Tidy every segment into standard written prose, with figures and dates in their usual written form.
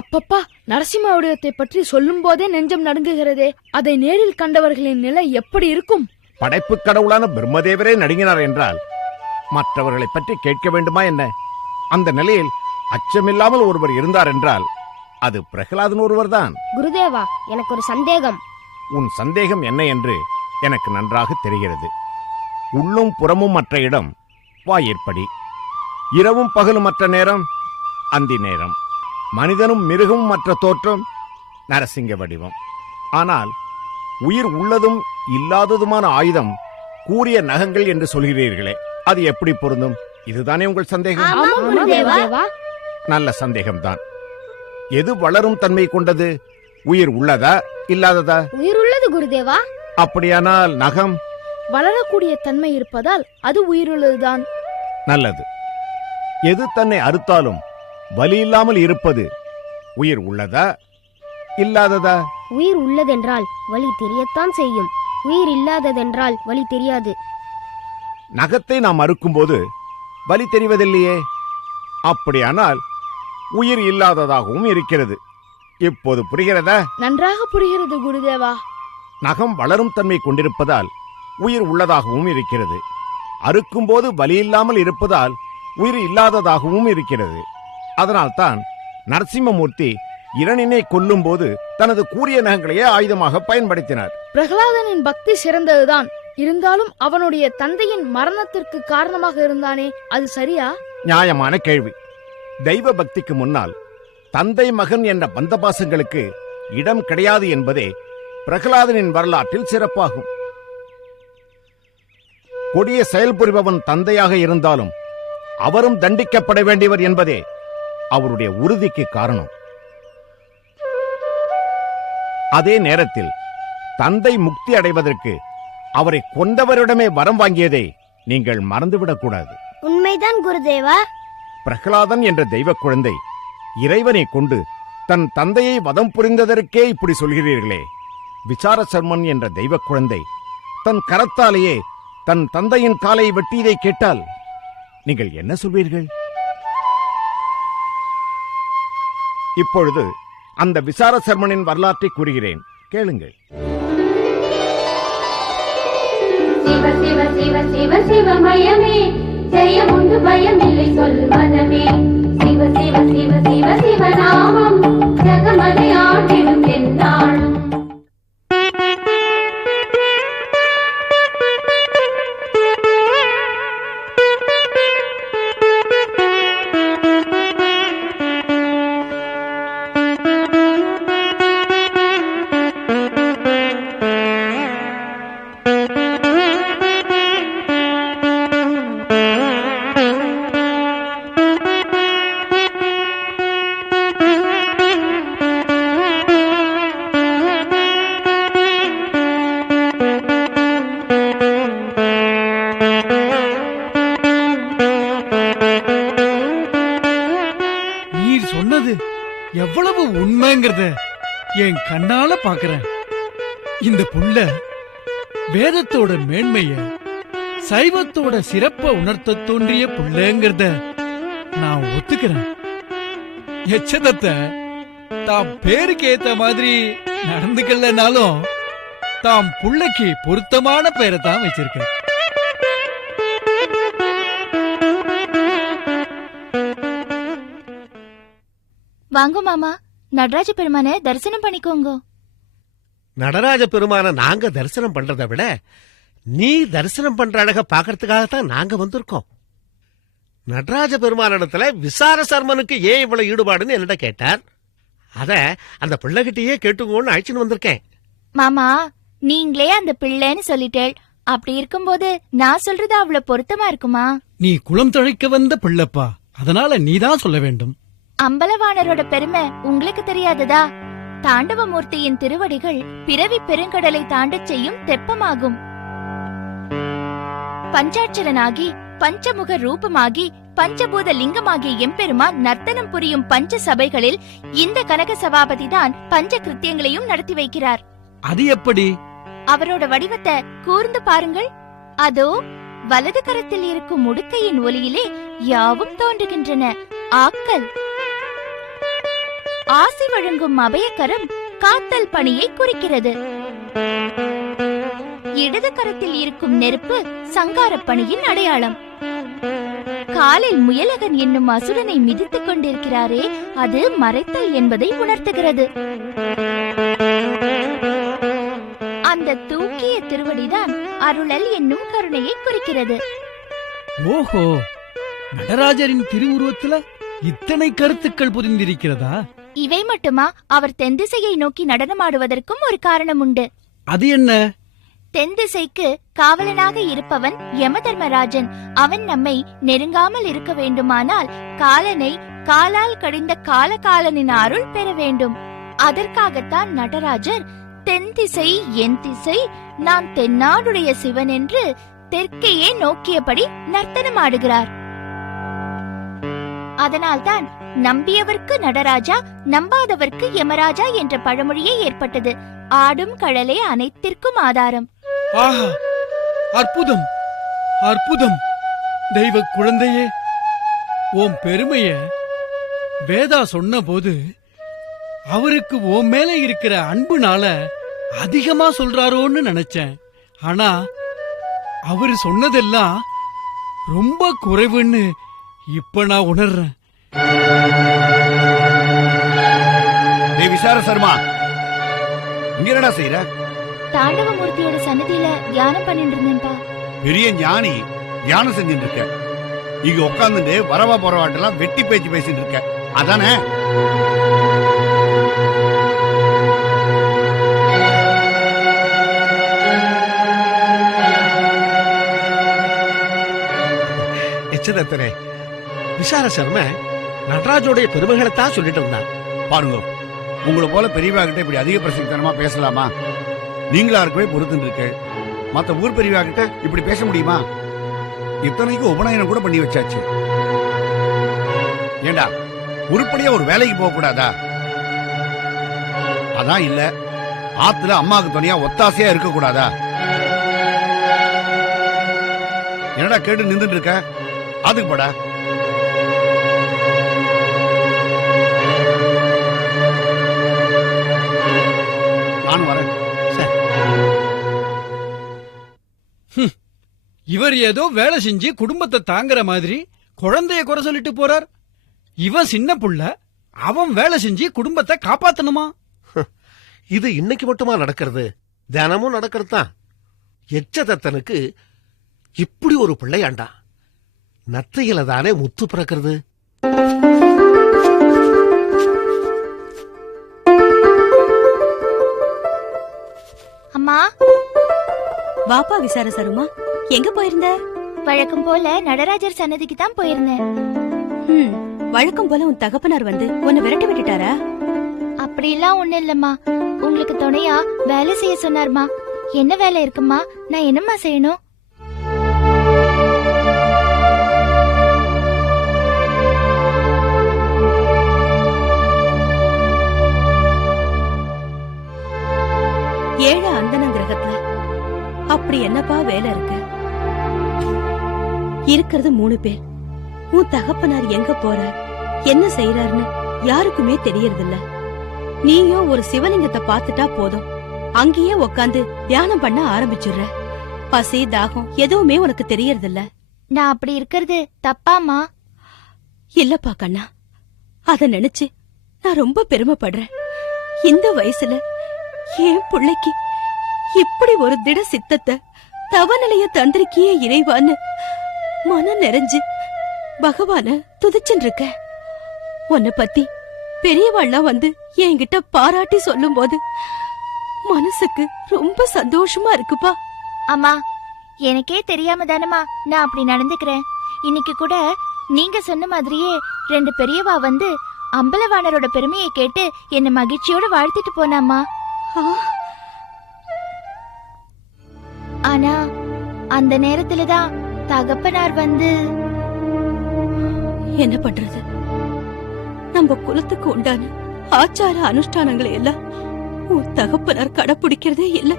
அப்பப்பா, நரசிம்ம வடிவத்தை பற்றி சொல்லும் போதே நெஞ்சம் நடுங்குகிறதே. அதை நேரில் கண்டவர்களின் நிலை எப்படி இருக்கும்? படைப்பு கடவுளான பிரம்மதேவரே நடுங்கினார் என்றால் மற்றவர்களை பற்றி கேட்க வேண்டுமா என்ன? அந்த நிலையில் அச்சமில்லாமல் ஒருவர் இருந்தார் என்றால் அது பிரகலாதன் ஒருவர் தான். குருதேவா, எனக்கு ஒரு சந்தேகம். உன் சந்தேகம் என்ன என்று எனக்கு நன்றாக தெரிகிறது. உள்ளும் புறமும் மற்ற இடம் வாயிற்படி, இரவும் பகலும் மற்ற நேரம் அந்தி நேரம், மனிதனும் மிருகமும் மற்ற தோற்றம் நரசிங்க வடிவம். ஆனால் உயிர் உள்ளதும் இல்லாததுமான ஆயுதம் கூரிய நகங்கள் என்று சொல்கிறீர்களே, அது எப்படி பொருந்தும்? இதுதானே உங்கள் சந்தேகம்? நல்ல சந்தேகம்தான். எது வளரும் தன்மை கொண்டது? உயிர் உள்ளதா இல்லாததா? உயிர் உள்ளது குருதேவா. அப்படியானால் நகம் வளரக்கூடிய தன்மை இருப்பதால் அது உயிருள்ளதுதான். நல்லது. எது தன்னை அறுத்தாலும் வலி இல்லாமல் இருப்பது உயிர் உள்ளதா இல்லாததா? உயிர் உள்ளதென்றால் வலி தெரியத்தான் செய்யும். உயிர் இல்லாததென்றால் வலி தெரியாது. நகத்தை நாம் அறுக்கும்போது வலி தெரிவதில்லையே. அப்படியானால் உயிர் இல்லாததாகவும் இருக்கிறது. இப்போது புரிகிறதா? நன்றாக புரிகிறது குருதேவா. நகம் வளரும் தன்மை கொண்டிருப்பதால் உயிர் உள்ளதாகவும் இருக்கிறது. அறுக்கும்போது வலி இல்லாமல் இருப்பதால் உயிர் இல்லாததாகவும் இருக்கிறது. அதனால்தான் நரசிம்மமூர்த்தி இரணினை கொல்லும் போது தனது கூரிய நகங்களையே ஆயுதமாக பயன்படுத்தினார். பிரகலாதனின் பக்தி சிறந்ததுதான். இருந்தாலும் அவனுடைய தந்தையின் மரணத்திற்கு காரணமாக இருந்தானே, அது சரியா? நியாயமான கேள்வி. தெய்வ பக்திக்கு முன்னால் தந்தை மகன் என்ற பந்தபாசங்களுக்கு இடம் கிடையாது என்பதே பிரகலாதனின் வரலாற்றில் சிறப்பாகும். கொடிய செயல்புரிபவன் தந்தையாக இருந்தாலும் அவரும் தண்டிக்கப்பட வேண்டியவர் என்பதே அவருடைய உறுதிக்கு காரணம். அதே நேரத்தில் தந்தை முக்தி அடைவதற்கு அவரை கொண்டவரிடமே வரம் வாங்கியதை நீங்கள் மறந்துவிடக்கூடாது. உண்மைதான் குருதேவா. பிரகலாதன் என்ற தெய்வ குழந்தை இறைவனை கொண்டு தன் தந்தையை வதம் புரிந்ததற்கே இப்படி சொல்கிறீர்களே. விசார சர்மன் என்ற தெய்வ குழந்தை தன் கரத்தாலேயே தன் தந்தையின் காலை வெட்டியதை கேட்டால் நீங்கள் என்ன சொல்வீர்கள்? இப்பொழுது அந்த விசார சர்மனின் வரலாற்றை கூறுகிறேன், கேளுங்கள். சிவ சிவ சிவ சிவ சிவமயமே, ஜெயமுண்டு பயமில்லை சொல் மனமே. சிவ சிவ சிவ சிவ சிவநாமம் ஜகமதை ஆட்டிடும் எந்நாளும். எவ்வளவு உண்மைங்கிறத என் கண்ணால பாக்குறேன். இந்த புள்ள வேதத்தோட மேன்மைய, சைவத்தோட சிறப்ப உணர்த்த தோன்றிய புள்ளங்கிறத நான் ஒத்துக்கிறேன். எச்சதத்தை தாம் பேருக்கு ஏத்த மாதிரி நடந்துக்கலனாலும் தாம் புள்ளைக்கு பொருத்தமான பெயரை தான் வச்சிருக்க. வாங்க மாமா, நடராஜ பெருமான தரிசனம் பண்ணிக்கோங்க. நடராஜ பெருமான நாங்க தரிசனம் பண்றதை விட நீ தரிசனம் பண்ற அழக பாக்கிறதுக்காகத்தான் நாங்க வந்திருக்கோம். நடராஜ பெருமானிடத்துல விசார சர்மனுக்கு ஏன் இவ்வளவு ஈடுபாடுன்னு என்னிட்ட கேட்டார். அத அந்த பிள்ளைகிட்டயே கேட்டுக்கோன்னு அழைச்சின்னு வந்திருக்கேன். மாமா, நீங்களே அந்த பிள்ளைன்னு சொல்லிட்டேள். அப்படி இருக்கும்போது நான் சொல்றது அவ்வளவு பொருத்தமா இருக்குமா? நீ குளம் தழைக்க வந்த பிள்ளைப்பா, அதனால நீதான் சொல்ல வேண்டும். அம்பலவாணரோட பெருமை உங்களுக்கு தெரியாததா? தாண்டவமூர்த்தியின் திருவடிகள் பிறவி பெருங்கடலை தாண்டச் செய்யும் தெப்பமாகும். பஞ்சாட்சரனாகி பஞ்சமுக ரூபமாகி பஞ்சபூத லிங்கமாகிய எம்பெருமான் நர்த்தனம் புரியும் பஞ்ச சபைகளில் இந்த கனக சபாபதி தான் பஞ்ச கிருத்தியங்களையும் நடத்தி வைக்கிறார். அது எப்படி? அவரோட வடிவத்தை கூர்ந்து பாருங்கள். அதோ வலது கரத்தில் இருக்கும் முடுக்கையின் ஒலியிலே யாவும் தோன்றுகின்றன. ஆக்கல் ஆசி வழங்கும் அபயக்கரம் காத்தல் பணியை குறிக்கிறது. இடது கரத்தில் இருக்கும் நெருப்பு சங்காரப் பணியின் அடையாளம். காலில் முயலகன் என்னும் அசுரனை மிதித்துக் கொண்டிருக்கிறாரே, அது மறைத்தல் என்பதை உணர்த்துகிறது. அந்த தூக்கிய திருவடிதான் அருளல் என்னும் கருணையை குறிக்கிறது. ஓஹோ, நடராஜரின் திருவுருவத்துல இத்தனை கருத்துக்கள் புரிந்திருக்கிறதா? இவை மட்டுமா? அவர் தென் திசையை நோக்கி நடனமாடுவதற்கும் ஒரு காரணம் உண்டு. அது என்ன? தென் திசைக்கு காவலனாக இருப்பவன் யமதர்மராஜன். அவன் நம்மை நெருங்காமல் இருக்க வேண்டுமானால் காலனை காலால் கடிந்த காலகாலனின் அருள் பெற வேண்டும். அதற்காகத்தான் நடராஜர் தென் திசை என் திசை, நான் தென்னாடுடைய சிவன் என்று தெற்கையே நோக்கியபடி நர்த்தனமாடுகிறார். அதனால்தான் நம்பியவர்க்கு நடராஜா, நம்பாதவர்க்கு யமராஜா என்ற பழமொழியே ஏற்பட்டது. ஆடும் கடலே அனைத்திற்கும் ஆதாரம். ஆஹா, அற்புதம் அற்புதம்! தெய்வ குழந்தையே, உன் பெருமைய வேதா சொன்ன போது அவருக்கு உன் மேல இருக்கிற அன்புனால அதிகமா சொல்றாரோன்னு நினைச்சேன். ஆனா அவரு சொன்னதெல்லாம் ரொம்ப குறைவுன்னு இப்ப நான் உணர்றேன். விசார சர்மா, இங்க என்னடா செய்யற? தாண்டவமூர்த்தியோட சன்னதியில தியானம் பண்ணிட்டு இருந்தேன்பா. பெரிய ஞானி தியானம் செஞ்சுட்டு இருக்க, இங்க உட்கார்ந்துட்டு வரவா போறவாட்டெல்லாம் வெட்டி பேச்சு பேசிட்டு இருக்க, அதானே? எச்சதத்தனே, விசார சர்ம நடராஜோடைய பெருமைகளைத்தான் சொல்லிட்டு இருந்தான். பாருங்க, உங்களை போல பெரியவா கிட்ட இப்படி அதிக பிரசக்தனமா பேசலாமா? நீங்களா இருக்கவே பொறுத்துட்டு இருக்கு, மத்த ஊர் பெரியவா கிட்ட இப்படி பேச முடியுமா? இத்தனைக்கு உபநயனம் கூட பண்ணி வச்சாச்சு. ஏண்டா, உருப்படியா ஒரு வேலைக்கு போக கூடாதா? அதான் இல்ல, ஆத்துல அம்மாவுக்கு துணையா ஒத்தாசையா இருக்க கூடாதா? என்னடா கேட்டு நின்றுட்டு இருக்க? அதுக்கு போடா. நான் வரேன். இவர் ஏதோ வேலை செஞ்சு குடும்பத்தை தாங்குற மாதிரி குழந்தைய குறை சொல்லிட்டு போறார். இவன் சின்ன புள்ள, அவன் வேலை செஞ்சு குடும்பத்தை காப்பாத்தணுமா? இது இன்னைக்கு மட்டுமா நடக்கிறது? தினமும் நடக்கிறது தான். எச்சதத்தனுக்கு இப்படி ஒரு பிள்ளையாண்டா. நத்தையில தானே முத்து பிறக்கிறது. அம்மா, வாப்பா விசார சருமா, எங்க போயிருந்த? வழக்கம் போல நடராஜர் சன்னதிக்கு தான் போயிருந்தேன். வழக்கம் போல உன் தகப்பனார் வந்து உன்னை விரட்டி விட்டுட்டாரா? அப்படிலாம் ஒண்ணு இல்லம்மா, உங்களுக்கு துணையா வேலை செய்ய சொன்னார்மா. என்ன வேலை இருக்குமா? நான் என்னம்மா செய்யணும்? ஏழு அந்தன கிரகத்துல அப்படி என்னப்பா வேலை இருக்கு? இருக்கிறது 3 பேர். உன் தகப்பனார் எங்க போறார், என்ன செய்யறாருன்னு யாருக்குமே தெரியறதில்ல. நீயோ ஒரு சிவலிங்கத்தை பாத்துட்டா போதும், அங்கேயே உக்காந்து தியானம் பண்ண ஆரம்பிச்சுடுற. பசி தாகம் எதுவுமே உனக்கு தெரியறதில்ல. நான் அப்படி இருக்கிறது தப்பாமா? இல்லப்பா கண்ணா, அத நினைச்சு நான் ரொம்ப பெருமைப்படுறேன். இந்த வயசுல என் பிள்ளைக்கு இப்படி ஒரு திட சித்தத்தை தவநிலைய தந்திரிக்கியே இறைவான்னு மனம் நிறைஞ்சு பகவான துதிச்சுட்டு இருக்க. உன்னை பத்தி பெரியவாள்லாம் வந்து என்கிட்ட பாராட்டி சொல்லும் போது மனசுக்கு ரொம்ப சந்தோஷமா இருக்குப்பா. அம்மா, எனக்கே தெரியாம தானமா நான் அப்படி நடந்துக்கிறேன். இன்னைக்கு கூட நீங்க சொன்ன மாதிரியே 2 பெரியவா வந்து அம்பலவாணரோட பெருமையை கேட்டு என்ன மகிழ்ச்சியோட வாழ்த்திட்டு போனாமா. ஆனா அந்த நேரத்துலதான் தகப்பனார் வந்து. என்ன பண்றது? நம்ம குலத்துக்கு உண்டான ஆச்சார அனுஷ்டானங்களை எல்லாம் உன் தகப்பனார் கடைப்பிடிக்கிறதே இல்ல.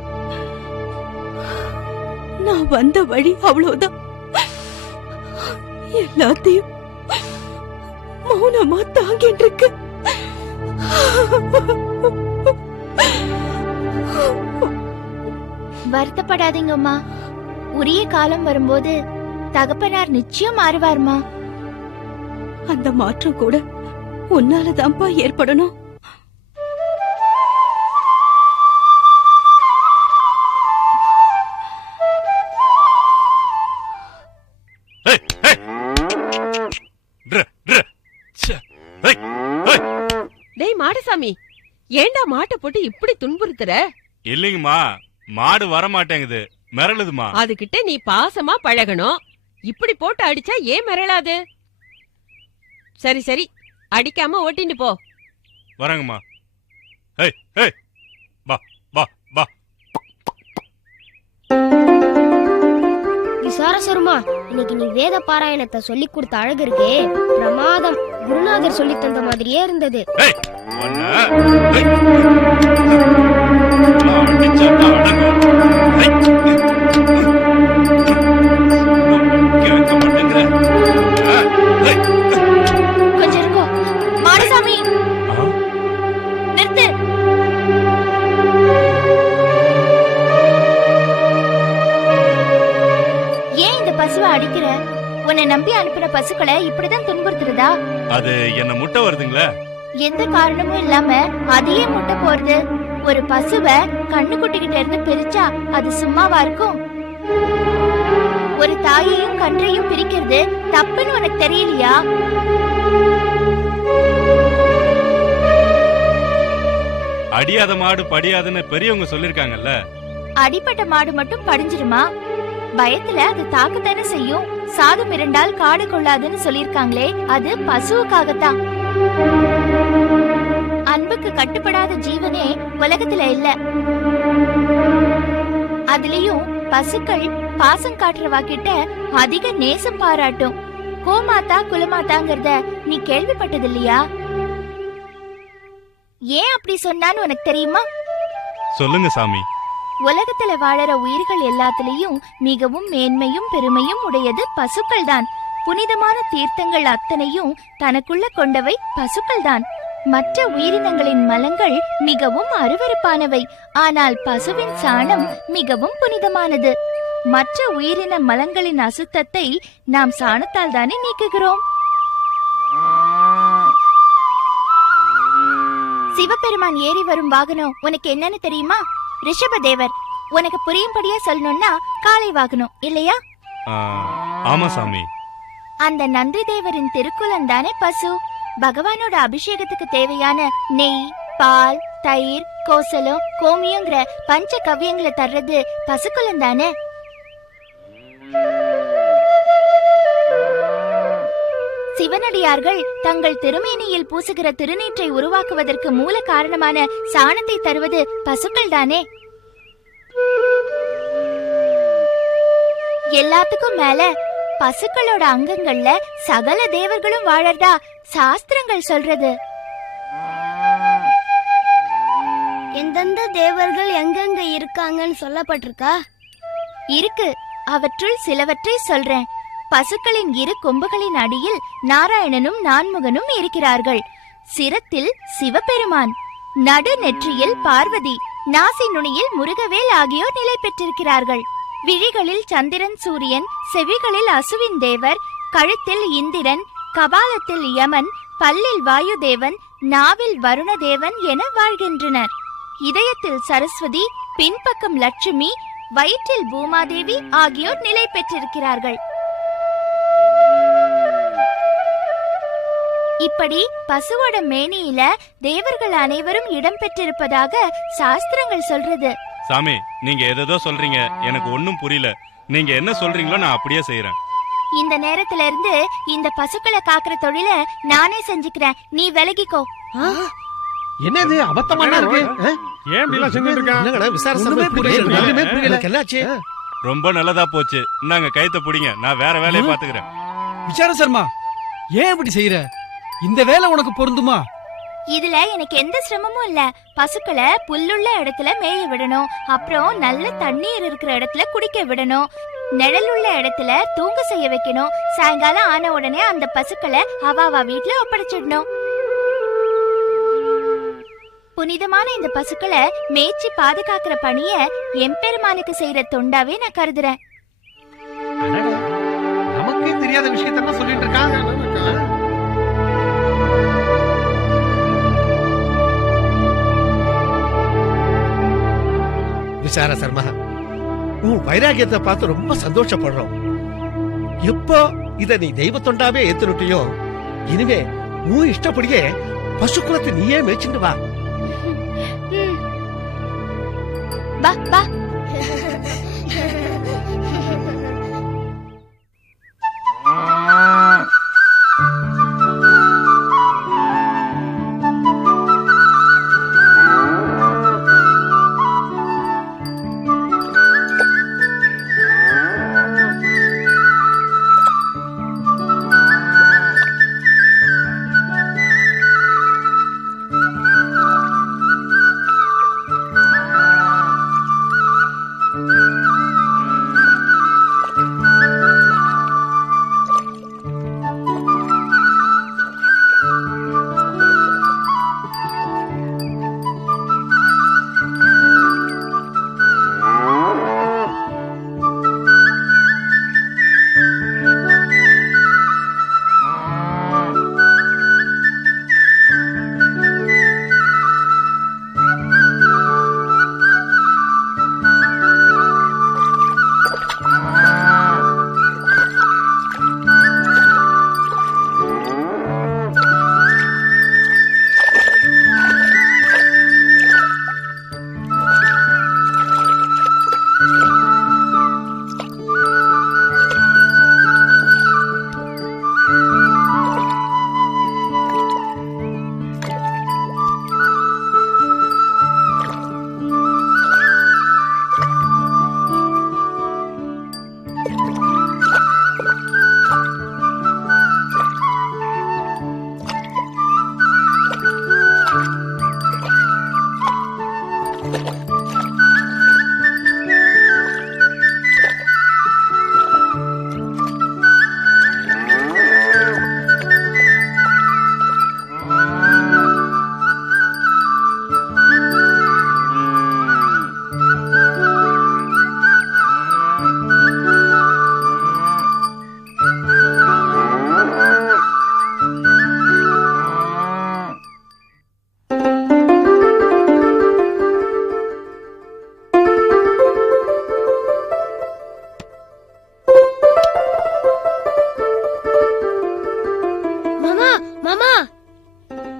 நான் வந்த வழி அவ்வளவுதான். எல்லாத்தையும் மௌனமா தாங்கிட்டு இருக்கு. வருத்தப்படாதீங்கம்மா. உரிய காலம் வரும்போது தகப்பனார் நிச்சயம் மாறுவார்மா. அந்த மாற்றம் கூட உன்னாலதான்ப்பா ஏற்படணும். டேய் மாடசாமி, ஏண்டா மாட்டை போட்டு இப்படி துன்புறுத்துற? இல்லைங்கம்மா, மாடு வர மாட்டேங்குது, மிரளுதுமா. அதுகிட்ட நீ பாசமா பழகணும். இப்படி போட்டு அடிச்சா ஏன் மிரளாது? சரி சரி, அடிக்காம ஓட்டின்னு போ. வரங்கம்மா. ஏய் ஏய், பா பா பா. விசாரசருமா, இன்னைக்கு நீ வேத பாராயணத்தை சொல்லி கொடுத்த அழகு இருக்கே, பிரமாதம். குருநாதர் சொல்லி தந்த மாதிரியே இருந்தது. ஏய் ஒண்ணு ஏய் நான் அடிச்சா அடங்கும். ஏய் கேட்க மாட்டேங்கற. ஏய் கொஞ்சம் இருக்கோ மாடசாமி. நிறுத்து. ஏன் இந்த பசுவை அடிக்கிற? உன்னை நம்பி அனுப்பின பசுக்களை இப்படிதான் துன்புறுத்துறதா? அது என்ன முட்டை வருதுங்களா? எந்த காரணமும் இல்லாம அதையே முட்டை போடுது. ஒரு பசுவை கண்ணுக்குட்டிகிட்ட இருந்து பிரிச்சா அது சும்மாவா இருக்கும்? ஒரு தாயையும் கன்றையும் பிரிக்கிறது தப்புன்னு உனக்கு தெரியலையா? அடியாத மாடு படியாதுன்னு பெரியவங்க சொல்லிருக்காங்கல்ல. அடிப்பட்ட மாடு மட்டும் படிஞ்சிருமா? பயத்துல அது தாக்கத்தானே செய்யும். சாது மிரண்டால் காடு கொள்ளாதுன்னு சொல்லிருக்காங்களே, அது பசுவுக்காகத்தான். அன்புக்கு கட்டுப்படாத ஜீவனே உலகத்துல இல்ல. அதுலயும் பசுக்கள் பாசம் காட்டுறவா கிட்ட அதிக நேசம் பாராட்டும். கோமாத்தா குலமாத்தாங்கிறத நீ கேள்விப்பட்டது இல்லையா? ஏன் அப்படி சொன்னான்னு உனக்கு தெரியுமா? சொல்லுங்க சாமி. உலகத்துல வாழற உயிர்கள் எல்லாத்திலையும் மிகவும் மேன்மையும் பெருமையும் உடையது பசுக்கள் தான். புனிதமான தீர்த்தங்கள் அத்தனையும் தனக்குள்ள கொண்டவை பசுக்கள் தான். மற்ற உயிரினங்களின் மலங்கள் மிகவும் அருவருப்பானவை. ஆனால் பசுவின் சாணம் மிகவும் புனிதமானது. மற்ற உயிரின மலங்களின் அசுத்தத்தை நாம் சாணத்தால் தானே நீக்குகிறோம். சிவபெருமான் ஏறி வரும் வாகனம் உனக்கு என்னன்னு தெரியுமா? ரிஷபதேவர். உனக்கு புரியும்படியா சொல்லணும்னா காளை வாகனம் இல்லையா? ஆமா சாமி. அந்த நந்தி தேவரின் திருக்குலம் தானே பசு. பகவானோட அபிஷேகத்துக்கு தேவையான நெய், பால், தயிர், கோசலம், கோமியங்கிற பஞ்ச கவ்யங்களை தர்றது பசுக்குலம் தானே. சிவனடியார்கள் தங்கள் திருமேனியில் பூசுகிற திருநீற்றை உருவாக்குவதற்கு மூல காரணமான சாணத்தை தருவது பசுக்கள் தானே. எல்லாத்துக்கும் மேல பசுக்களோட அங்கங்கள்ல சகல தேவர்களும் வாழறதா சாஸ்திரங்கள் சொல்றது. எந்தெந்த தேவர்கள் எங்கெங்க இருக்காங்கன்னு சொல்லப்பட்டிருக்கா? இருக்கு. அவற்றுள் சிலவற்றை சொல்றேன். பசுக்களின் இரு கொம்புகளின் அடியில் நாராயணனும் நான்முகனும் இருக்கிறார்கள். சிரத்தில் சிவபெருமான், நடு நெற்றியில் பார்வதி, நாசி நுனியில் முருகவேல் ஆகியோர் நிலை பெற்றிருக்கிறார்கள். விழிகளில் சந்திரன் சூரியன், செவிகளில் அசுவின் தேவர், கழுத்தில் இந்திரன், கபாலத்தில் யமன், பல்லில் வாயுதேவன், நாவில் வருணதேவன் என வாழ்கின்றனர். இதயத்தில் சரஸ்வதி, பின்பக்கம் லட்சுமி, வயிற்றில் பூமாதேவி ஆகியோர் நிலை பெற்றிருக்கிறார்கள். இப்படி பசுவோட மேனியில தேவர்கள் அனைவரும் இடம் பெற்றிருப்பதாக சாஸ்திரங்கள் சொல்றது. சாமி, நீங்க ஏதோ சொல்றீங்க, எனக்கு ஒன்னும் புரியல. நீங்க என்ன சொல்றீங்களோ நான் அப்படியே செய்யறேன். இந்த நேரத்துல இருந்து இந்த பசுக்களை காக்குற தொழில நானே செஞ்சுக்கிறேன். நீ விலகிக்கோ. என்னது அபத்தமா இருக்கு? ஏன் இப்படி எல்லாம் செஞ்சுட்டு இருக்க? என்னங்கடா விசாரசர்மா புரியல. என்னாச்சு? ரொம்ப நல்லதா போச்சு. நாங்க கைத்த பிடிங்க, நான் வேற வேலையை பாத்துக்கிறேன். விசாரசர்மா, ஏன் இப்படி செய்யற? இந்த வேலை உனக்கு பொருந்துமா? இதுல எனக்கு எந்த சிரமமும் இல்ல. பசுக்களை புல்லுள்ள இடத்துல மேய விடணும், அப்புறம் நல்ல தண்ணீர் இருக்கிற இடத்துல குடிக்க விடணும், நிழலுள்ள இடத்துல தூங்க செய்ய வைக்கணும். சாயங்காலம் ஆன உடனே அந்த பசுக்களை அவாவா வீட்டுல ஒப்படைச்சிடணும். புனிதமான இந்த பசுக்களை மேய்ச்சி பாதுகாக்கிற பணிய எம்பெருமானுக்கு செய்யற தொண்டாவே நான் கருதுறேன். நமக்கே தெரியாத விஷயத்தான் சொல்லிட்டு இருக்காங்க. விசார சர்மா, உன் வைராகியத்தை பார்த்து ரொம்ப சந்தோஷப்படுறோம். எப்போ இத நீ தெய்வ தொண்டாவே ஏத்துனுட்டியோ, இனிமே உன் இஷ்டப்படியே பசுக்குலத்தை நீயே மேய்ச்சிட்டு வா. பா பா.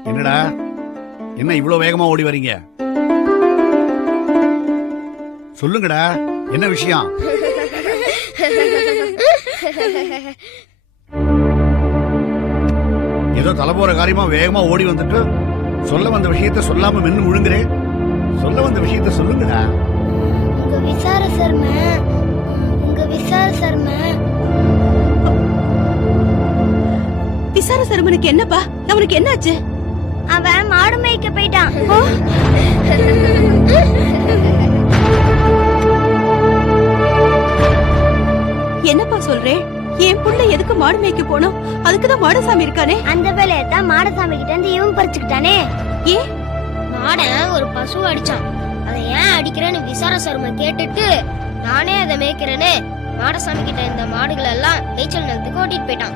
என்னடா, என்ன இவ்வளவு வேகமா ஓடி வரீங்க? சொல்லுங்கடா, என்ன விஷயம்? ஏதோ தலை போற காரியமா வேகமா ஓடி வந்துட்டு சொல்ல வந்த விஷயத்த சொல்லாம மென்னு முழுங்குறேன். சொல்ல வந்த விஷயத்த சொல்லுங்கடா. உங்க விசார சர்ம விசார சர்மனுக்கு என்னப்பா? அவனுக்கு என்னாச்சு? அவன் மாடு மேய்க்க போயிட்டான். என்னப்பா சொல்றேன்? என் புள்ள எதுக்கு மாடு மேய்க்க போனோம்? அதுக்குதான் மாடசாமி இருக்கானே. அந்த வேலையத்தான் மாடசாமி கிட்ட இருந்து இவன் பறிச்சுக்கிட்டானே. ஏன்? மாட ஒரு பசு அடிச்சான். அதை ஏன் அடிக்கிறேன்னு விசார சர்ம கேட்டுட்டு நானே அதை மேய்க்கிறேன்னு மாடசாமி கிட்ட இந்த மாடுகள் எல்லாம் மேய்ச்சல் நிலத்துக்கு ஓட்டிட்டு போயிட்டான்.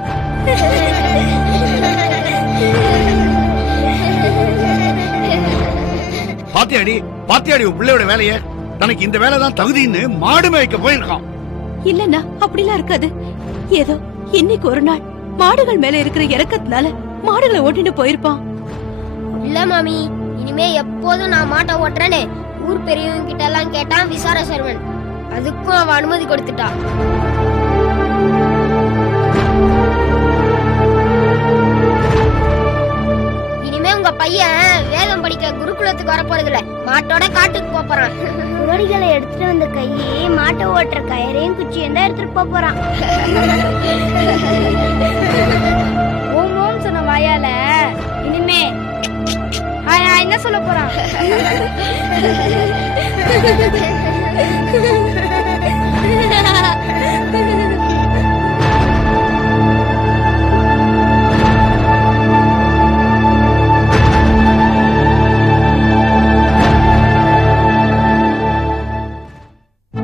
பாத்தியாடி உன் பிள்ளையோட வேலைய? தனக்கு இந்த வேலை தான் தகுதின்னு மாடு மேய்க்க போயிருக்கான். இல்லன்னா அப்படிலாம் இருக்காது. ஏதோ இன்னைக்கு ஒரு நாள் மாடுகள் மேல இருக்கிற இறக்கத்தினால மாடுகளை ஓட்டிட்டு போயிருப்பான். இல்ல மாமி, இனிமே எப்போதும் நான் மாட்டை ஓட்டுறேன்னு ஊர் பெரியவங்க கிட்ட எல்லாம் கேட்டான் விசார சர்மன். அதுக்கும் அவன் அனுமதி கொடுத்துட்டா. இனிமே உங்க பையன் வேதம் படிக்க குருகுலத்துக்கு வர போறது இல்ல, மாட்டோட காட்டுக்கு போறான். குரடிகளை எடுத்துட்டு வந்த கையே மாட்டை ஓட்டுற கயரையும் குச்சியும் தான் எடுத்துட்டு போறான். ஓம் சொன்ன வாயால இனிமே என்ன சொல்ல போறான்?